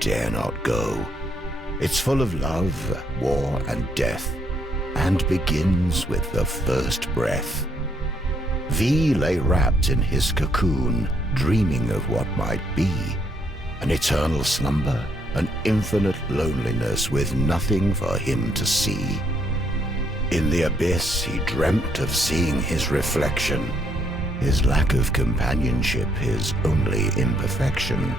dare not go. It's full of love, war, and death, and begins with the first breath. V lay wrapped in his cocoon, dreaming of what might be. An eternal slumber, an infinite loneliness with nothing for him to see. In the abyss he dreamt of seeing his reflection, his lack of companionship, his only imperfection.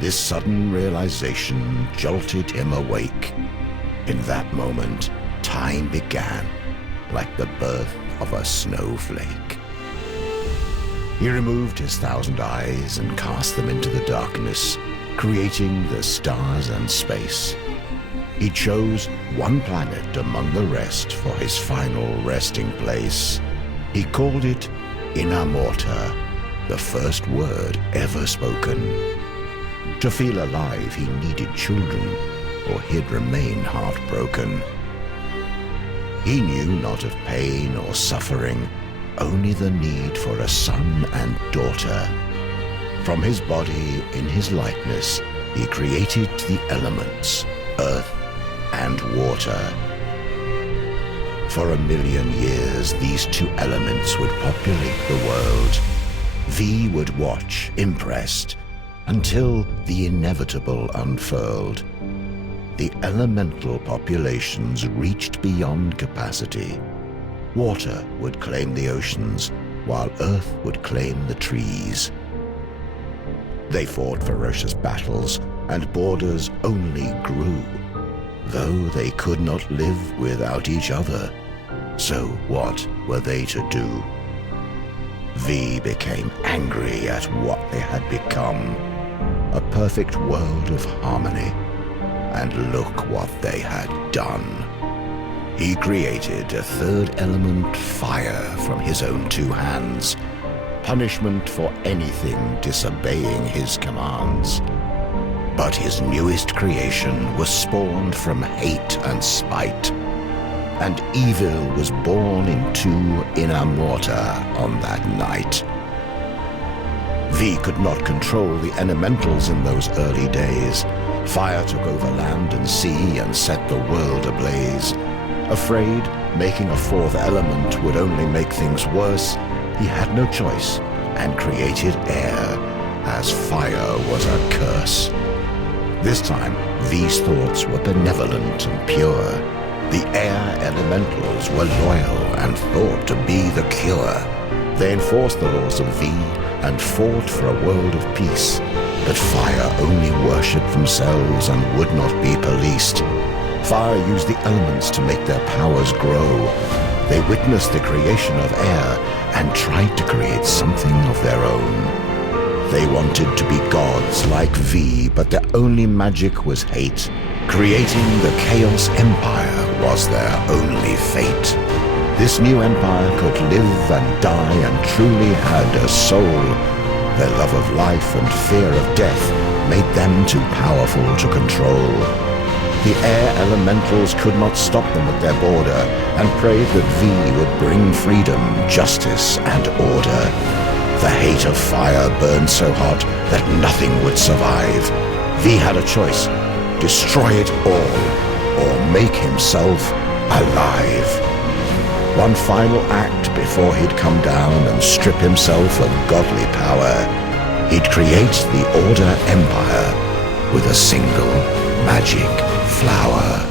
This sudden realization jolted him awake. In that moment, time began, like the birth of a snowflake. He removed his 1,000 eyes and cast them into the darkness, creating the stars and space. He chose one planet among the rest for his final resting place. He called it Inamorta, the first word ever spoken. To feel alive, he needed children, or he'd remain heartbroken. He knew not of pain or suffering, only the need for a son and daughter. From his body, in his likeness, he created the elements, earth and water. For 1,000,000 years, these two elements would populate the world. V would watch, impressed, until the inevitable unfurled. The elemental populations reached beyond capacity. Water would claim the oceans, while Earth would claim the trees. They fought ferocious battles, and borders only grew, though they could not live without each other. So what were they to do? V became angry at what they had become, a perfect world of harmony. And look what they had done. He created a third element, fire, from his own 2 hands, punishment for anything disobeying his commands. But his newest creation was spawned from hate and spite, and evil was born into Inamorta on that night. V could not control the elementals in those early days. Fire took over land and sea and set the world ablaze. Afraid making a 4th element would only make things worse, he had no choice and created air, as fire was a curse. This time, V's thoughts were benevolent and pure. The air elementals were loyal and thought to be the cure. They enforced the laws of V and fought for a world of peace. But fire only worshipped themselves and would not be policed. Fire used the elements to make their powers grow. They witnessed the creation of air and tried to create something of their own. They wanted to be gods like V, but their only magic was hate. Creating the Chaos Empire was their only fate. This new empire could live and die and truly had a soul. Their love of life and fear of death made them too powerful to control. The air elementals could not stop them at their border and prayed that V would bring freedom, justice, and order. The hate of fire burned so hot that nothing would survive. V had a choice: destroy it all or make himself alive. One final act before he'd come down and strip himself of godly power. He'd create the Order Empire with a single magic flower.